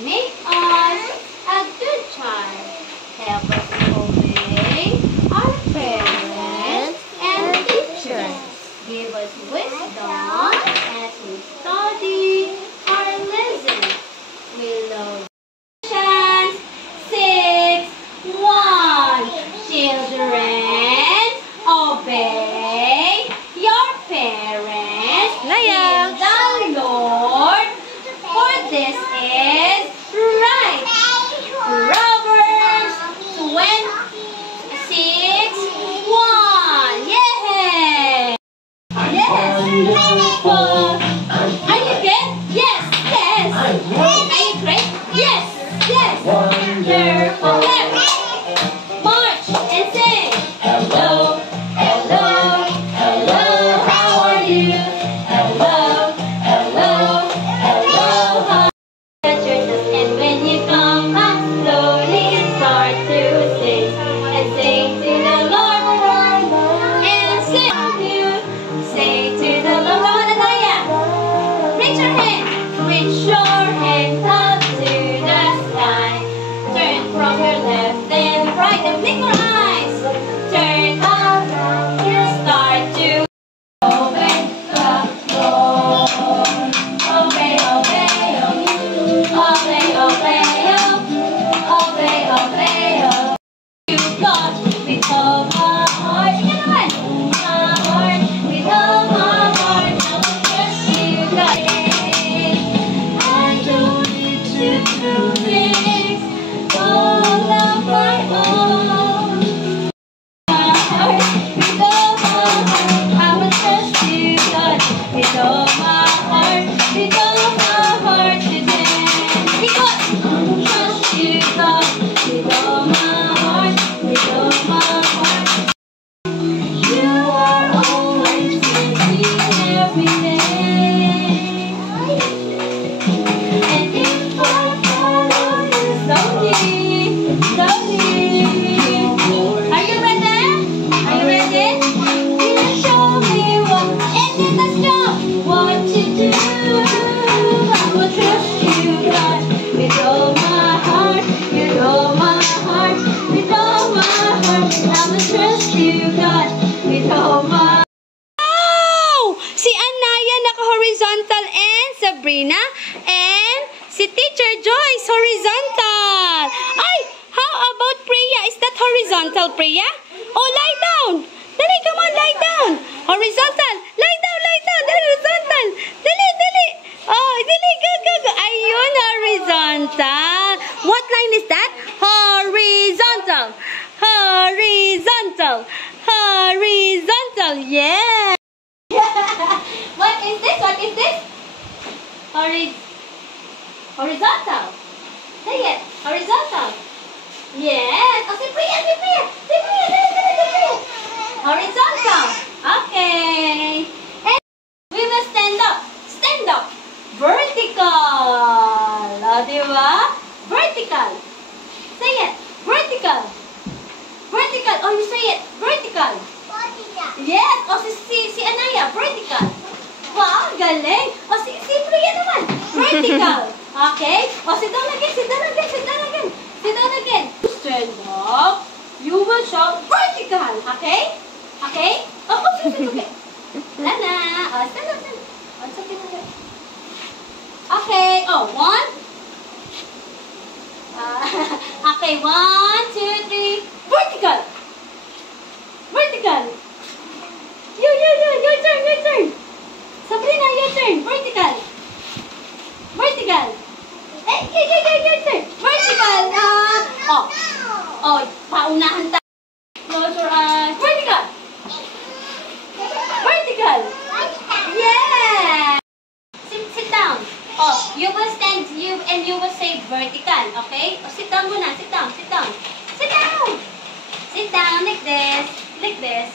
Make us a good child. Help us to obey our parents and teachers. Give us wisdom as we study our lessons. We love Galatians 6:1. Children, obey your parents in the Lord, for this is right. Proverbs 26:1. Yay! Yes! Wonderful! Are you good? Yes! Yes! Are you great? Yes! Yes! Wonderful! March and sing! Hello! Hello! Hello! How are you? Hello! Hello! Hello! How and when you come up slowly start to sing and sing to the Lord and sing you say to the Lord Anaya. Reach your hand up to the sky. Turn from your left and right and blink your eyes. Turn up, you start to obey the Lord. Obey, obey, obey, obey, obey, obey, obey. You got with all my heart. With all my heart. Yes, you got it. I don't need to do things all on my own. My heart, with all my heart, I will trust you, God. With all my heart, with all my heart today. Because trust you, God. With all my heart, with all my heart. You are always with me every day. And if I follow you slowly, slowly. Are you ready? Are you ready? You show me what, and then let's go. What to do? I will trust you, God, with all my heart, with all my heart, with all my heart. I will trust you, God, with all my. Wow! Si Anaya naka-horizontal and Sabrina and si Teacher Joyce horizontal. Ay, how about Priya? Is that horizontal, Priya? Oh, lie down. Dali, come on, lie down. Horizontal. Lie down, horizontal. Dali, dali. Oh, dali, go, go, go. Ayun, horizontal. What line is that? Horizontal. Horizontal. Horizontal. Yeah. What is this? What is this? Horizontal. Say it. Horizontal. Yes. Oh, si Priya, si Priya. Si Priya, dali, dali, dali. Horizontal. Okay. And we will stand up. Stand up. Vertical. O, diba? Vertical. Say it. Vertical. Vertical. Oh, you say it. Vertical. Yes. O, si Anaya. Vertical. Wow, galing. O, si Priya naman. Vertical. Okay. O, sit down again. Sit down again. Sit down again. Sit down again. Stand up. You will shout vertical. Okay? Okay? Oh, it's okay. Lana. Oh, stand up, stand up. Oh, it's okay, okay. Okay. Oh, one. Okay, 1, 2, 3. Vertical. Vertical. Your turn. Sabrina, your turn. Vertical. Vertical. Hey, your turn. Vertical. Oh, paunahan tayo. Close your eyes. Vertical. Vertical. Yeah. Sit down. Oh, you will stand and you will say vertical. Okay? Oh, sit down muna. Sit down. Sit down. Sit down. Sit down like this. Like this.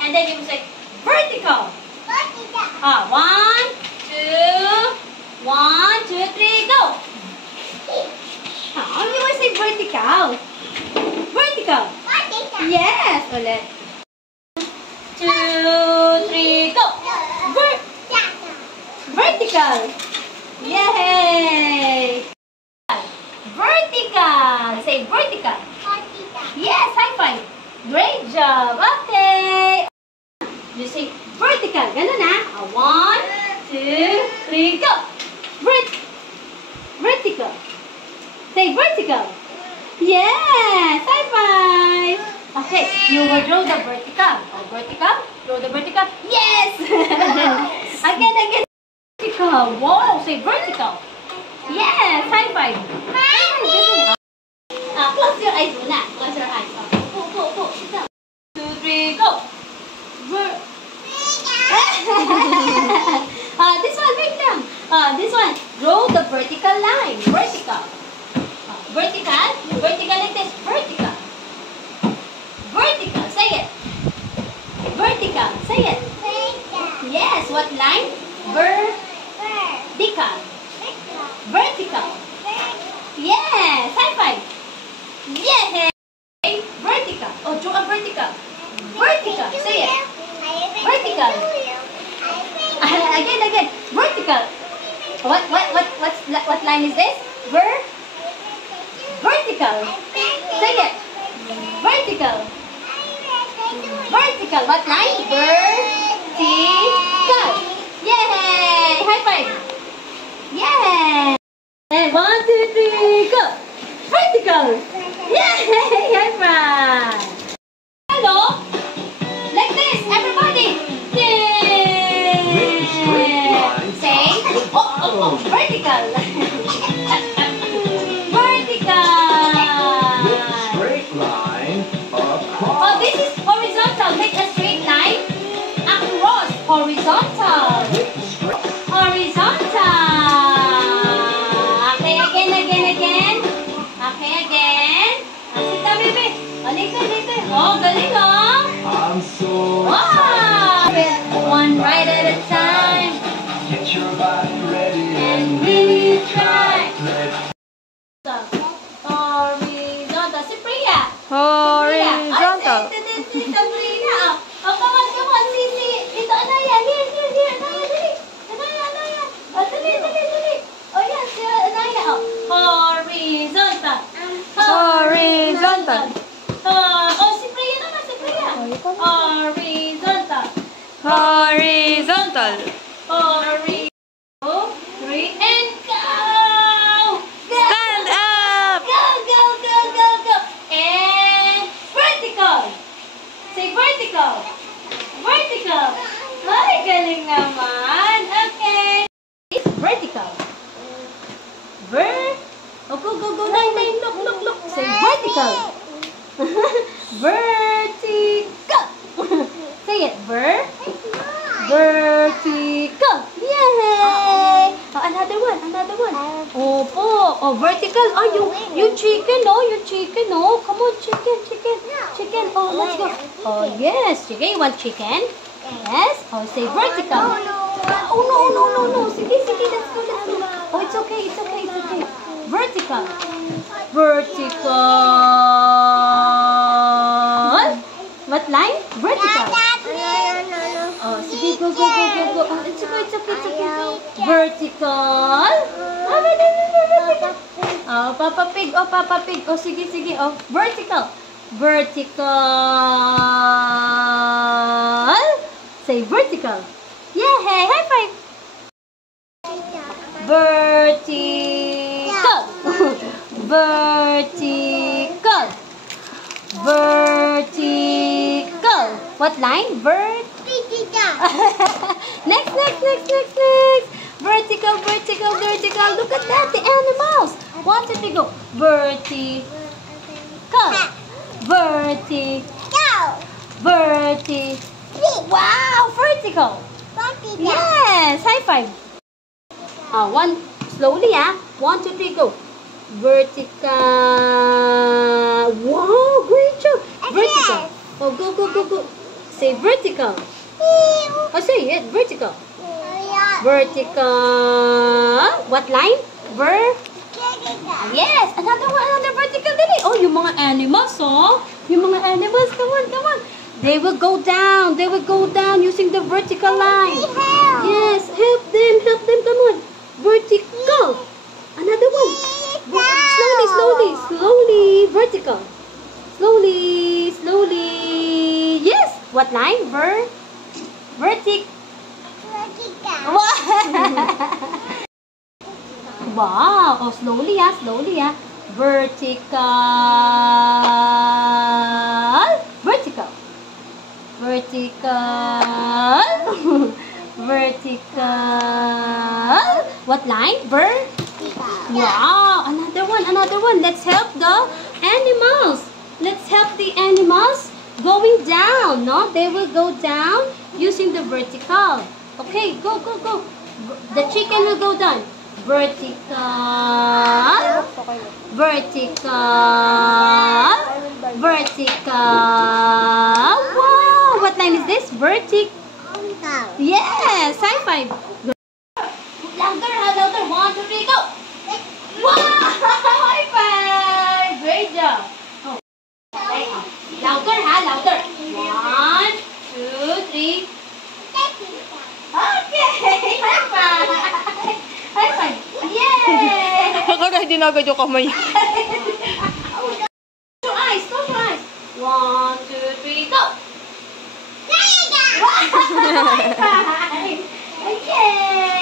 And then you will say vertical. Vertical. 1, 2, 1, 2, 3, go. Oh, you will say vertical. Vertical. Vertical. Yes. Ulit. 2, 3, go. Vertical. Yay! Vertical. Say vertical. Yes, high five. Great job. Okay. You say vertical. Ganun na. 1, 2, 3, go. Vertical. Say vertical. Yes, high five. Okay, you will draw the vertical. Oh, vertical. Draw the vertical. Yes. Again. Vertical. Wow, say vertical. Yes, high five. Close your eyes muna. Close your eyes. Go. Sit down. 2, 3, go. This one, wait lang. This one, draw the vertical line. Vertical. Vertical like this. Vertical. Say it. Vertical. Say it. Yes, what line? Vertical. Yes, high five. Yes. Vertical. Oh, draw a vertical. Say it. Vertical. Again. Vertical. What line is this? Vertical. Say it. Vertical. What line? Vertical. Yay! High five. Yay! And 1, 2, 3, go. Vertical. Yay! High five. Hello. Like this, everybody. Yay! Say, oh, vertical. Straight line across. Oh, this is horizontal. Make a straight line across. Horizontal. Okay, again. Okay, again. Sit down, baby. Later. Oh, galing, oh. I'm so Wow. One right at a time. Get your body ready And really try. Horizontal. Si Priya. Horizontal. Oh, come on. Si. Ito, Anaya. Here. Anaya, dali. Oh, dali. Oh, yan. Si Anaya. Oh, horizontal. Horizontal. Oh, si Priya naman. Horizontal. Horizontal. 2, 3, and go! Stand up. Go! And vertical. Say vertical. Ay, galing naman. Okay. It's vertical. Oh, go. Nine. Look. Say vertical. Vertical. Say it. Vertical. Yay! Oh, another one. Opo. Oh, vertical. Oh, you chicken, oh. Come on, chicken. Oh, let's go. Oh, yes. Chicken. You want chicken? Yes. Oh, say vertical. Oh, no. Sige. Let's go. Oh, it's okay. Vertical. What line? Vertical. Oh, sige, go. Oh, it's okay. Vertical. Vertical. Oh, Papa Pig. Oh, sige. Oh, vertical. Say vertical. Yay! High five. Vertical. What line? Next. Vertical. Look at that, the animals. 1, 2, 3, go. Vertical. Wow, vertical. Yes, high five. One, slowly, 1, 2, 3, go. Vertical. Wow, great job. Vertical. Oh, go. Say vertical. Oh, say it, vertical. Vertical. What line? Yes, another vertical. Dali. Oh, yung mga animals, Come on. They will go down using the vertical line. Yes, help them. Come on. Vertical. Another one. Slowly. Wow. Oh, slowly, slowly, Vertical. Vertical. Vertical. What line? Wow. Another one. Let's help the animals. Let's help the animals going down. No, they will go down using the vertical. Okay, go. The chicken will go down. Vertical. Wow. What line is this? Vertical. Yes. High five. Louder. 1, 2, 3, go. Wow. High five. Great job. Oh. Okay. Louder. 1, 2, 3. Okay. High five. High five. Yay. Akala hindi na agad yung kamay. Close your eyes. 1, 2, 3, go. High five. Okay.